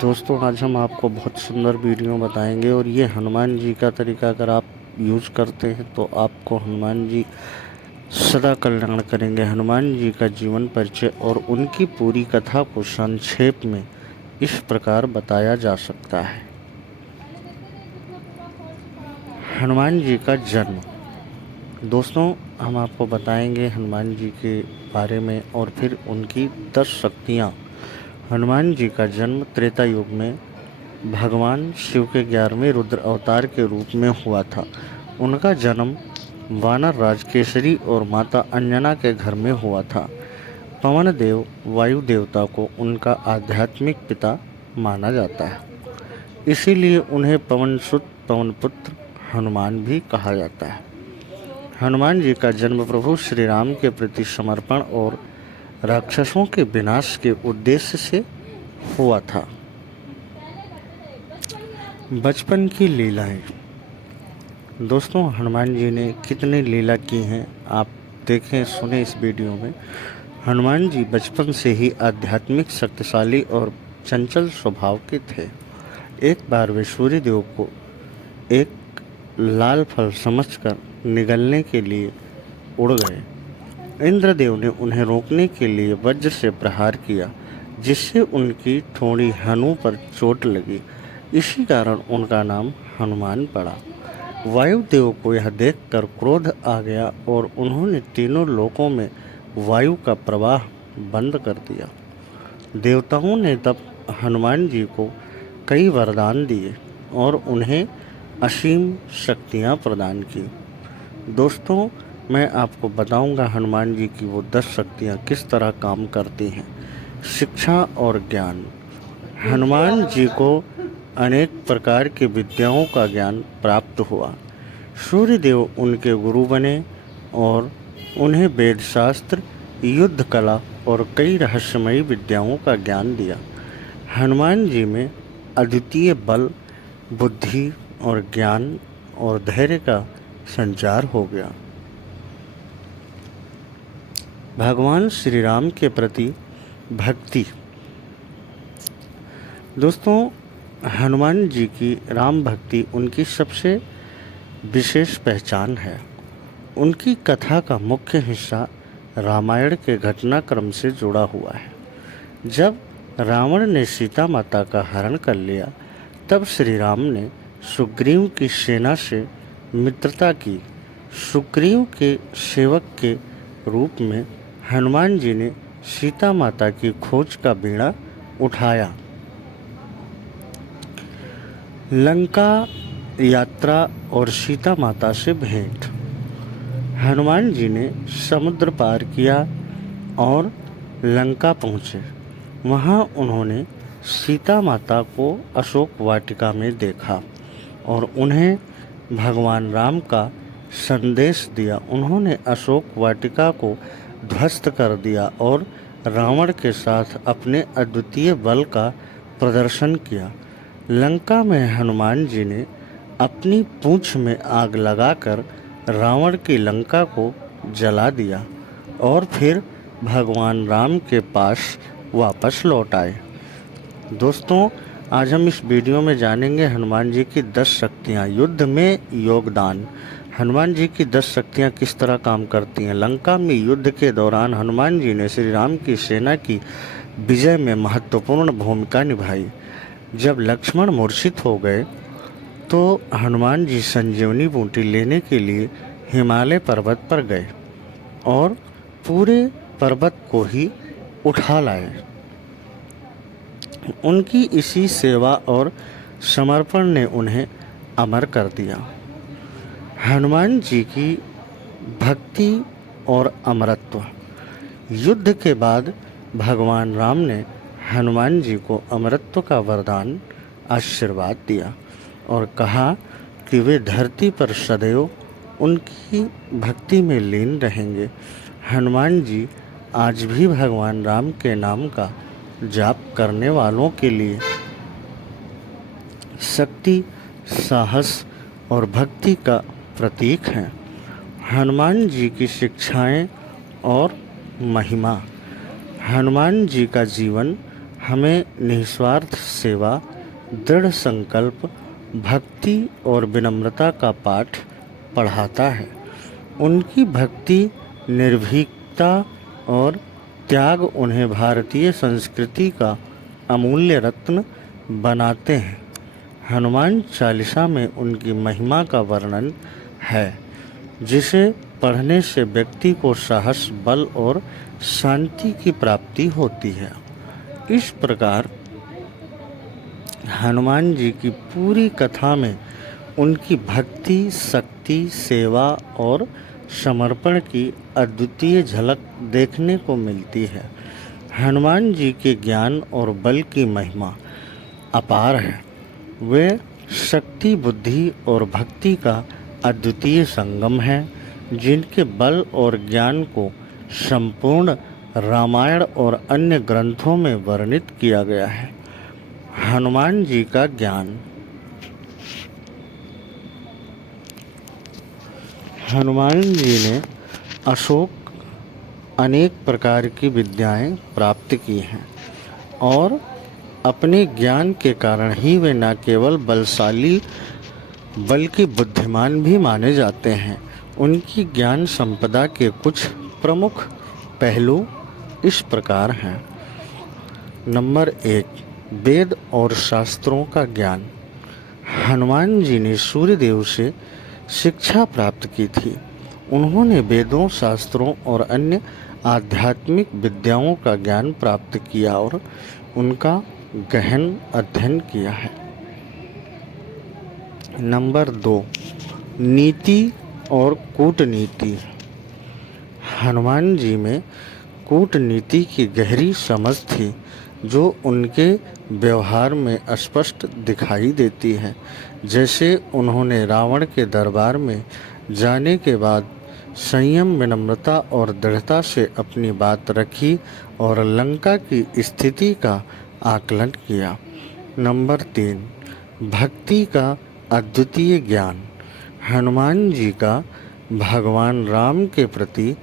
दोस्तों आज हम आपको बहुत सुंदर वीडियो बताएंगे और ये हनुमान जी का तरीका अगर आप यूज़ करते हैं तो आपको हनुमान जी सदा कल्याण करेंगे। हनुमान जी का जीवन परिचय और उनकी पूरी कथा को संक्षेप में इस प्रकार बताया जा सकता है। हनुमान जी का जन्म। दोस्तों हम आपको बताएंगे हनुमान जी के बारे में और फिर उनकी 10 शक्तियाँ। हनुमान जी का जन्म त्रेता युग में भगवान शिव के 11वें रुद्र अवतार के रूप में हुआ था। उनका जन्म वानर राज केसरी और माता अंजना के घर में हुआ था। पवन देव वायु देवता को उनका आध्यात्मिक पिता माना जाता है, इसीलिए उन्हें पवन सुत पवन पुत्र हनुमान भी कहा जाता है। हनुमान जी का जन्म प्रभु श्री राम के प्रति समर्पण और राक्षसों के विनाश के उद्देश्य से हुआ था। बचपन की लीलाएं। दोस्तों हनुमान जी ने कितनी लीला की हैं आप देखें सुने इस वीडियो में। हनुमान जी बचपन से ही आध्यात्मिक शक्तिशाली और चंचल स्वभाव के थे। एक बार वे सूर्यदेव को एक लाल फल समझकर निगलने के लिए उड़ गए। इंद्रदेव ने उन्हें रोकने के लिए वज्र से प्रहार किया, जिससे उनकी थोड़ी हनु पर चोट लगी। इसी कारण उनका नाम हनुमान पड़ा। वायुदेव को यह देखकर क्रोध आ गया और उन्होंने तीनों लोकों में वायु का प्रवाह बंद कर दिया। देवताओं ने तब हनुमान जी को कई वरदान दिए और उन्हें असीम शक्तियाँ प्रदान की। दोस्तों मैं आपको बताऊंगा हनुमान जी की वो 10 शक्तियाँ किस तरह काम करती हैं। शिक्षा और ज्ञान। हनुमान जी को अनेक प्रकार की विद्याओं का ज्ञान प्राप्त हुआ। सूर्यदेव उनके गुरु बने और उन्हें वेद शास्त्र, युद्ध कला और कई रहस्यमयी विद्याओं का ज्ञान दिया। हनुमान जी में अद्वितीय बल, बुद्धि और ज्ञान और धैर्य का संचार हो गया। भगवान श्री राम के प्रति भक्ति। दोस्तों हनुमान जी की राम भक्ति उनकी सबसे विशेष पहचान है। उनकी कथा का मुख्य हिस्सा रामायण के घटनाक्रम से जुड़ा हुआ है। जब रावण ने सीता माता का हरण कर लिया तब श्री राम ने सुग्रीव की सेना से मित्रता की। सुग्रीव के सेवक के रूप में हनुमान जी ने सीता माता की खोज का बीड़ा उठाया। लंका यात्रा और सीता माता से भेंट। हनुमान जी ने समुद्र पार किया और लंका पहुँचे। वहाँ उन्होंने सीता माता को अशोक वाटिका में देखा और उन्हें भगवान राम का संदेश दिया। उन्होंने अशोक वाटिका को ध्वस्त कर दिया और रावण के साथ अपने अद्वितीय बल का प्रदर्शन किया। लंका में हनुमान जी ने अपनी पूंछ में आग लगाकर रावण की लंका को जला दिया और फिर भगवान राम के पास वापस लौट आए। दोस्तों आज हम इस वीडियो में जानेंगे हनुमान जी की 10 शक्तियाँ। युद्ध में योगदान। हनुमान जी की 10 शक्तियाँ किस तरह काम करती हैं। लंका में युद्ध के दौरान हनुमान जी ने श्री राम की सेना की विजय में महत्वपूर्ण भूमिका निभाई। जब लक्ष्मण मूर्छित हो गए तो हनुमान जी संजीवनी बूटी लेने के लिए हिमालय पर्वत पर गए और पूरे पर्वत को ही उठा लाए। उनकी इसी सेवा और समर्पण ने उन्हें अमर कर दिया। हनुमान जी की भक्ति और अमरत्व। युद्ध के बाद भगवान राम ने हनुमान जी को अमरत्व का वरदान आशीर्वाद दिया और कहा कि वे धरती पर सदैव उनकी भक्ति में लीन रहेंगे। हनुमान जी आज भी भगवान राम के नाम का जाप करने वालों के लिए शक्ति, साहस और भक्ति का प्रतीक हैं। हनुमान जी की शिक्षाएं और महिमा। हनुमान जी का जीवन हमें निस्वार्थ सेवा, दृढ़ संकल्प, भक्ति और विनम्रता का पाठ पढ़ाता है। उनकी भक्ति, निर्भीकता और त्याग उन्हें भारतीय संस्कृति का अमूल्य रत्न बनाते हैं। हनुमान चालीसा में उनकी महिमा का वर्णन है, जिसे पढ़ने से व्यक्ति को साहस, बल और शांति की प्राप्ति होती है। इस प्रकार हनुमान जी की पूरी कथा में उनकी भक्ति, शक्ति, सेवा और समर्पण की अद्वितीय झलक देखने को मिलती है। हनुमान जी के ज्ञान और बल की महिमा अपार है। वे शक्ति, बुद्धि और भक्ति का अद्वितीय संगम है, जिनके बल और ज्ञान को संपूर्ण रामायण और अन्य ग्रंथों में वर्णित किया गया है। हनुमान जी का ज्ञान। हनुमान जी ने अशोक अनेक प्रकार की विद्याएं प्राप्त की हैं और अपने ज्ञान के कारण ही वे न केवल बलशाली बल्कि बुद्धिमान भी माने जाते हैं। उनकी ज्ञान संपदा के कुछ प्रमुख पहलू इस प्रकार हैं। नंबर 1, वेद और शास्त्रों का ज्ञान। हनुमान जी ने सूर्यदेव से शिक्षा प्राप्त की थी। उन्होंने वेदों, शास्त्रों और अन्य आध्यात्मिक विद्याओं का ज्ञान प्राप्त किया और उनका गहन अध्ययन किया है। नंबर 2, नीति और कूटनीति। हनुमान जी में कूटनीति की गहरी समझ थी, जो उनके व्यवहार में स्पष्ट दिखाई देती है। जैसे उन्होंने रावण के दरबार में जाने के बाद संयम, विनम्रता और दृढ़ता से अपनी बात रखी और लंका की स्थिति का आकलन किया। नंबर 3, भक्ति का अद्वितीय ज्ञान। हनुमान जी का भगवान राम के प्रति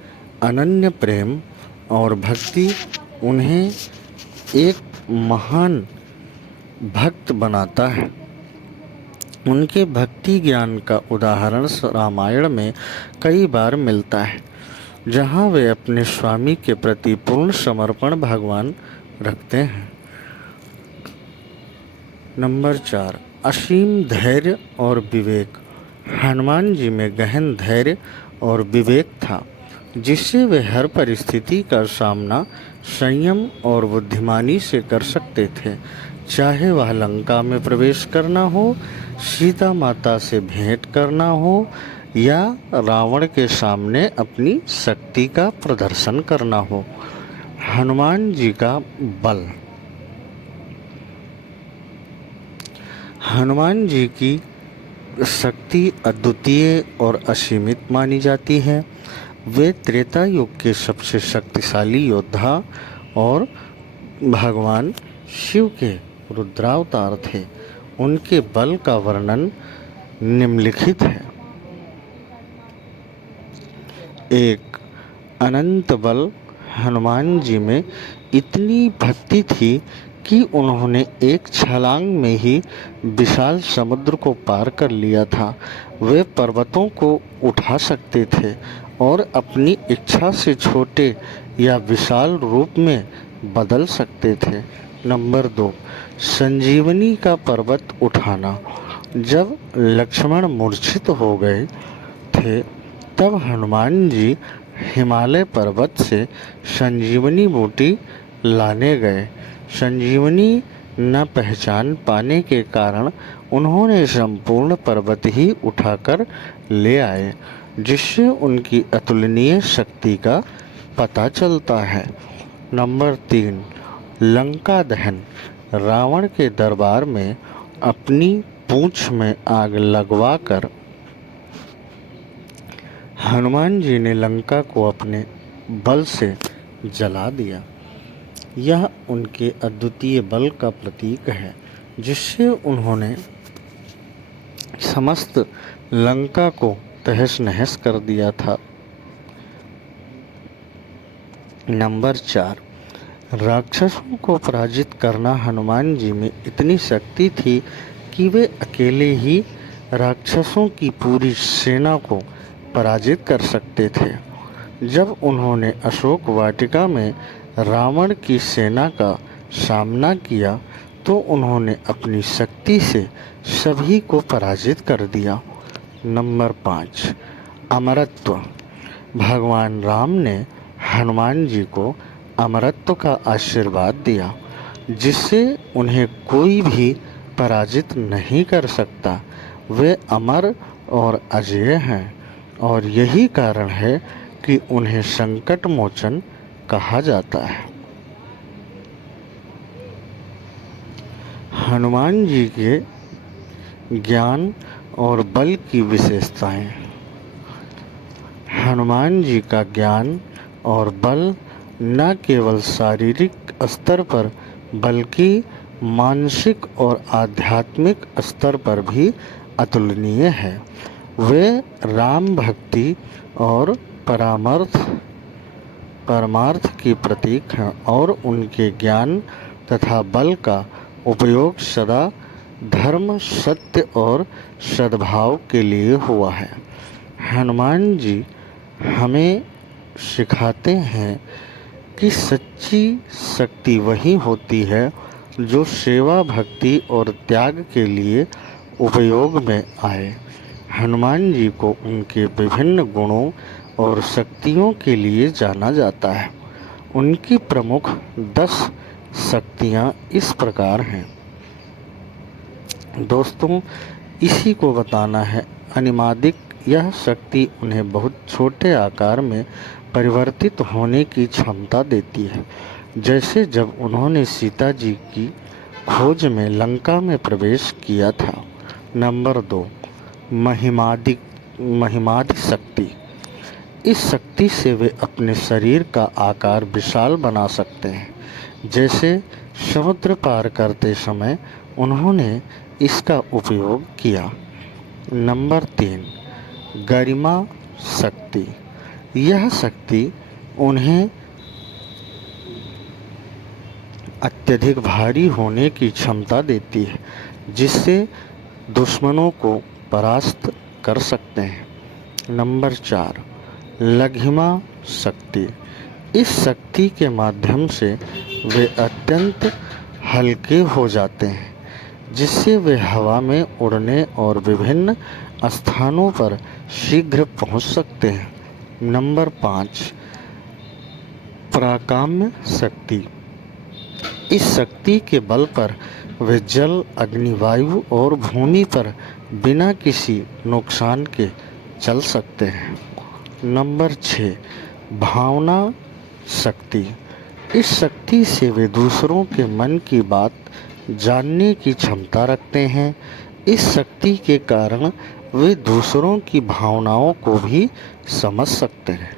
अनन्य प्रेम और भक्ति उन्हें एक महान भक्त बनाता है। उनके भक्ति ज्ञान का उदाहरण रामायण में कई बार मिलता है, जहां वे अपने स्वामी के प्रति पूर्ण समर्पण भगवान रखते हैं। नंबर 4, असीम धैर्य और विवेक। हनुमान जी में गहन धैर्य और विवेक था, जिससे वे हर परिस्थिति का सामना संयम और बुद्धिमानी से कर सकते थे। चाहे वह लंका में प्रवेश करना हो, सीता माता से भेंट करना हो या रावण के सामने अपनी शक्ति का प्रदर्शन करना हो। हनुमान जी का बल। हनुमान जी की शक्ति अद्वितीय और असीमित मानी जाती है। वे त्रेता युग के सबसे शक्तिशाली योद्धा और भगवान शिव के रुद्रावतार थे। उनके बल का वर्णन निम्नलिखित है। 1, अनंत बल। हनुमान जी में इतनी भक्ति थी कि उन्होंने एक छलांग में ही विशाल समुद्र को पार कर लिया था। वे पर्वतों को उठा सकते थे और अपनी इच्छा से छोटे या विशाल रूप में बदल सकते थे। नंबर 2, संजीवनी का पर्वत उठाना। जब लक्ष्मण मूर्छित हो गए थे, तब हनुमान जी हिमालय पर्वत से संजीवनी बूटी लाने गए। संजीवनी न पहचान पाने के कारण उन्होंने संपूर्ण पर्वत ही उठाकर ले आए, जिससे उनकी अतुलनीय शक्ति का पता चलता है। नंबर 3, लंका दहन। रावण के दरबार में अपनी पूंछ में आग लगवाकर हनुमान जी ने लंका को अपने बल से जला दिया। यह उनके अद्वितीय बल का प्रतीक है, जिससे उन्होंने समस्त लंका को तहस नहस कर दिया था। नंबर 4, राक्षसों को पराजित करना हनुमान जी में इतनी शक्ति थी कि वे अकेले ही राक्षसों की पूरी सेना को पराजित कर सकते थे। जब उन्होंने अशोक वाटिका में रावण की सेना का सामना किया तो उन्होंने अपनी शक्ति से सभी को पराजित कर दिया। नंबर 5, अमरत्व। भगवान राम ने हनुमान जी को अमरत्व का आशीर्वाद दिया, जिससे उन्हें कोई भी पराजित नहीं कर सकता। वे अमर और अजेय हैं और यही कारण है कि उन्हें संकट मोचन कहा जाता है। हनुमान जी के ज्ञान और बल की विशेषताएं। हनुमान जी का ज्ञान और बल न केवल शारीरिक स्तर पर बल्कि मानसिक और आध्यात्मिक स्तर पर भी अतुलनीय है। वे राम भक्ति और परमार्थ की प्रतीक हैं और उनके ज्ञान तथा बल का उपयोग सदा धर्म, सत्य और सद्भाव के लिए हुआ है। हनुमान जी हमें सिखाते हैं कि सच्ची शक्ति वही होती है जो सेवा, भक्ति और त्याग के लिए उपयोग में आए। हनुमान जी को उनके विभिन्न गुणों और शक्तियों के लिए जाना जाता है। उनकी प्रमुख 10 शक्तियाँ इस प्रकार हैं। दोस्तों, इसी को बताना है। अनिमादिक, यह शक्ति उन्हें बहुत छोटे आकार में परिवर्तित होने की क्षमता देती है, जैसे जब उन्होंने सीता जी की खोज में लंका में प्रवेश किया था। नंबर 2, महिमादि शक्ति। इस शक्ति से वे अपने शरीर का आकार विशाल बना सकते हैं, जैसे समुद्र पार करते समय उन्होंने इसका उपयोग किया। नंबर 3, गरिमा शक्ति। यह शक्ति उन्हें अत्यधिक भारी होने की क्षमता देती है, जिससे दुश्मनों को परास्त कर सकते हैं। नंबर 4, लघिमा शक्ति। इस शक्ति के माध्यम से वे अत्यंत हल्के हो जाते हैं, जिससे वे हवा में उड़ने और विभिन्न स्थानों पर शीघ्र पहुंच सकते हैं। नंबर 5, पराकाम्य शक्ति। इस शक्ति के बल पर वे जल, अग्नि, वायु और भूमि पर बिना किसी नुकसान के चल सकते हैं। नंबर 6, भावना शक्ति। इस शक्ति से वे दूसरों के मन की बात जानने की क्षमता रखते हैं। इस शक्ति के कारण वे दूसरों की भावनाओं को भी समझ सकते हैं।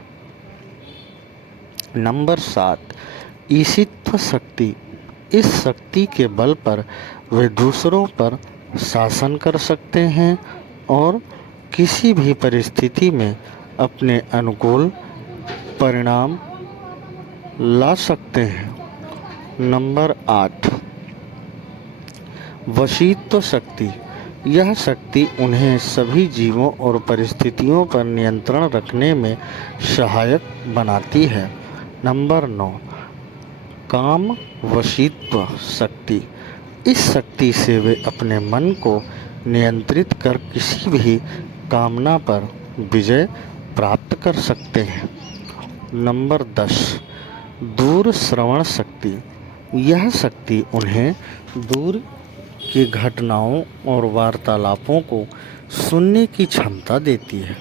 नंबर 7, ईशित्व शक्ति। इस शक्ति के बल पर वे दूसरों पर शासन कर सकते हैं और किसी भी परिस्थिति में अपने अनुकूल परिणाम ला सकते हैं। नंबर 8, वशीत्व शक्ति। यह शक्ति उन्हें सभी जीवों और परिस्थितियों पर नियंत्रण रखने में सहायक बनाती है। नंबर 9, काम वशीत्व शक्ति। इस शक्ति से वे अपने मन को नियंत्रित कर किसी भी कामना पर विजय प्राप्त कर सकते हैं। नंबर 10, दूर श्रवण शक्ति। यह शक्ति उन्हें दूर की घटनाओं और वार्तालापों को सुनने की क्षमता देती है।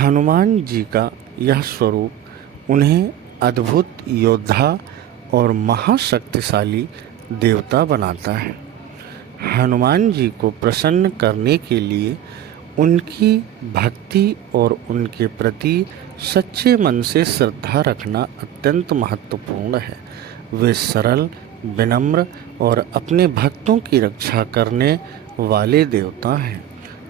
हनुमान जी का यह स्वरूप उन्हें अद्भुत योद्धा और महाशक्तिशाली देवता बनाता है। हनुमान जी को प्रसन्न करने के लिए उनकी भक्ति और उनके प्रति सच्चे मन से श्रद्धा रखना अत्यंत महत्वपूर्ण है। वे सरल, विनम्र और अपने भक्तों की रक्षा करने वाले देवता हैं।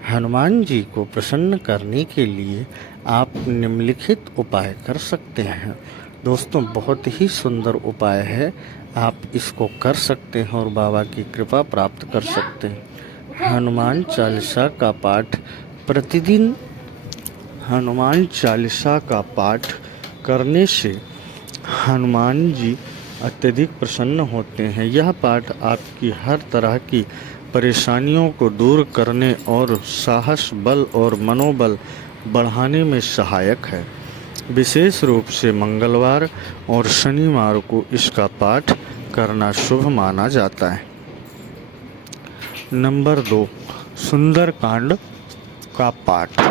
हनुमान जी को प्रसन्न करने के लिए आप निम्नलिखित उपाय कर सकते हैं। दोस्तों बहुत ही सुंदर उपाय है, आप इसको कर सकते हैं और बाबा की कृपा प्राप्त कर सकते हैं। हनुमान चालीसा का पाठ प्रतिदिन, हनुमान चालीसा का पाठ करने से हनुमान जी अत्यधिक प्रसन्न होते हैं। यह पाठ आपकी हर तरह की परेशानियों को दूर करने और साहस, बल और मनोबल बढ़ाने में सहायक है। विशेष रूप से मंगलवार और शनिवार को इसका पाठ करना शुभ माना जाता है। नंबर 2, सुंदरकांड का पाठ।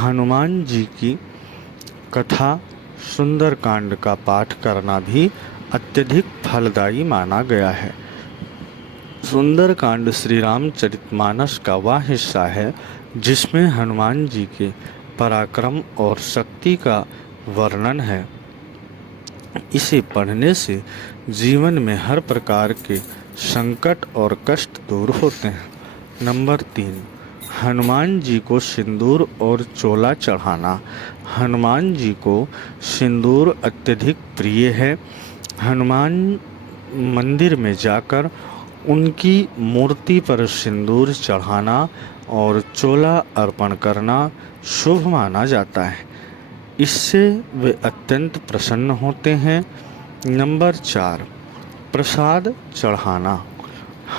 हनुमान जी की कथा सुंदरकांड का पाठ करना भी अत्यधिक फलदायी माना गया है। सुंदरकांड श्री रामचरितमानस का वह हिस्सा है जिसमें हनुमान जी के पराक्रम और शक्ति का वर्णन है। इसे पढ़ने से जीवन में हर प्रकार के संकट और कष्ट दूर होते हैं। नंबर 3, हनुमान जी को सिंदूर और चोला चढ़ाना। हनुमान जी को सिंदूर अत्यधिक प्रिय है। हनुमान मंदिर में जाकर उनकी मूर्ति पर सिंदूर चढ़ाना और चोला अर्पण करना शुभ माना जाता है। इससे वे अत्यंत प्रसन्न होते हैं। नंबर 4, प्रसाद चढ़ाना।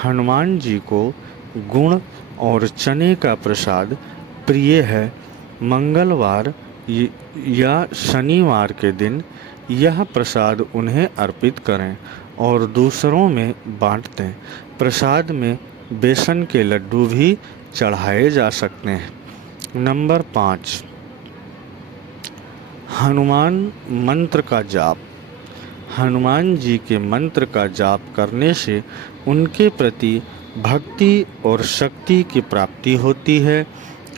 हनुमान जी को गुड़ और चने का प्रसाद प्रिय है। मंगलवार या शनिवार के दिन यह प्रसाद उन्हें अर्पित करें और दूसरों में बांट दें। प्रसाद में बेसन के लड्डू भी चढ़ाए जा सकते हैं। नंबर 5, हनुमान मंत्र का जाप। हनुमान जी के मंत्र का जाप करने से उनके प्रति भक्ति और शक्ति की प्राप्ति होती है।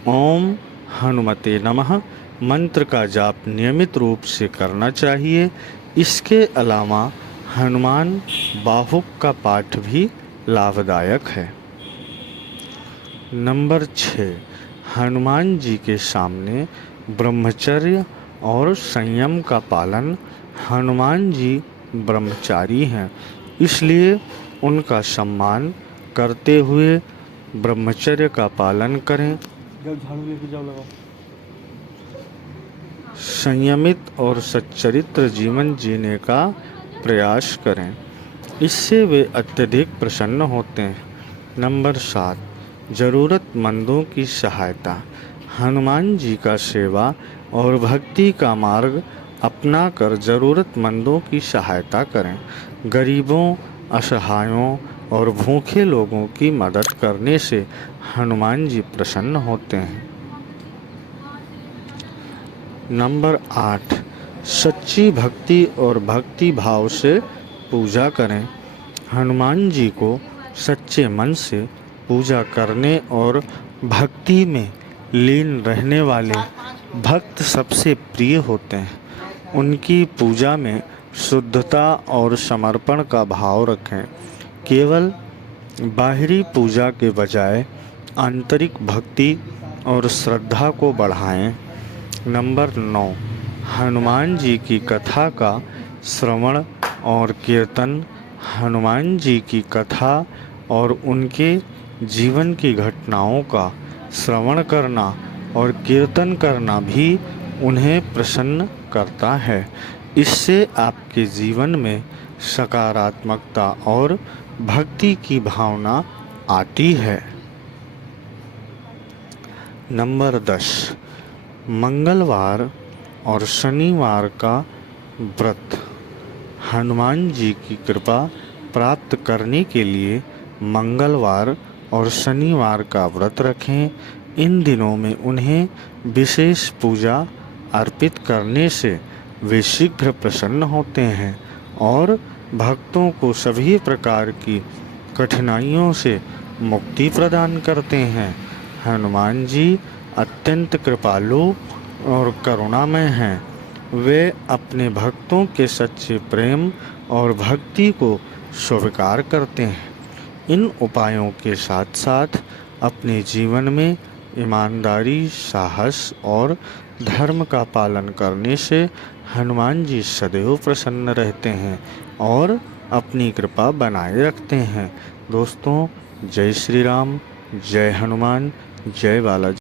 ओम हनुमते नमः मंत्र का जाप नियमित रूप से करना चाहिए। इसके अलावा हनुमान बाहुक का पाठ भी लाभदायक है। नंबर 6, हनुमान जी के सामने ब्रह्मचर्य और संयम का पालन। हनुमान जी ब्रह्मचारी हैं, इसलिए उनका सम्मान करते हुए ब्रह्मचर्य का पालन करें। संयमित और सच्चरित्र जीवन जीने का प्रयास करें, इससे वे अत्यधिक प्रसन्न होते हैं। नंबर 7, ज़रूरतमंदों की सहायता। हनुमान जी का सेवा और भक्ति का मार्ग अपनाकर ज़रूरतमंदों की सहायता करें। गरीबों, असहायों और भूखे लोगों की मदद करने से हनुमान जी प्रसन्न होते हैं। नंबर 8, सच्ची भक्ति और भक्ति भाव से पूजा करें। हनुमान जी को सच्चे मन से पूजा करने और भक्ति में लीन रहने वाले भक्त सबसे प्रिय होते हैं। उनकी पूजा में शुद्धता और समर्पण का भाव रखें। केवल बाहरी पूजा के बजाय आंतरिक भक्ति और श्रद्धा को बढ़ाएं। नंबर 9, हनुमान जी की कथा का श्रवण और कीर्तन। हनुमान जी की कथा और उनके जीवन की घटनाओं का श्रवण करना और कीर्तन करना भी उन्हें प्रसन्न करता है। इससे आपके जीवन में सकारात्मकता और भक्ति की भावना आती है। नंबर 10, मंगलवार और शनिवार का व्रत। हनुमान जी की कृपा प्राप्त करने के लिए मंगलवार और शनिवार का व्रत रखें। इन दिनों में उन्हें विशेष पूजा अर्पित करने से वे शीघ्र प्रसन्न होते हैं और भक्तों को सभी प्रकार की कठिनाइयों से मुक्ति प्रदान करते हैं। हनुमान जी अत्यंत कृपालु और करुणामय हैं। वे अपने भक्तों के सच्चे प्रेम और भक्ति को स्वीकार करते हैं। इन उपायों के साथ साथ अपने जीवन में ईमानदारी, साहस और धर्म का पालन करने से हनुमान जी सदैव प्रसन्न रहते हैं और अपनी कृपा बनाए रखते हैं। दोस्तों, जय श्री राम, जय हनुमान, जय बालाजी।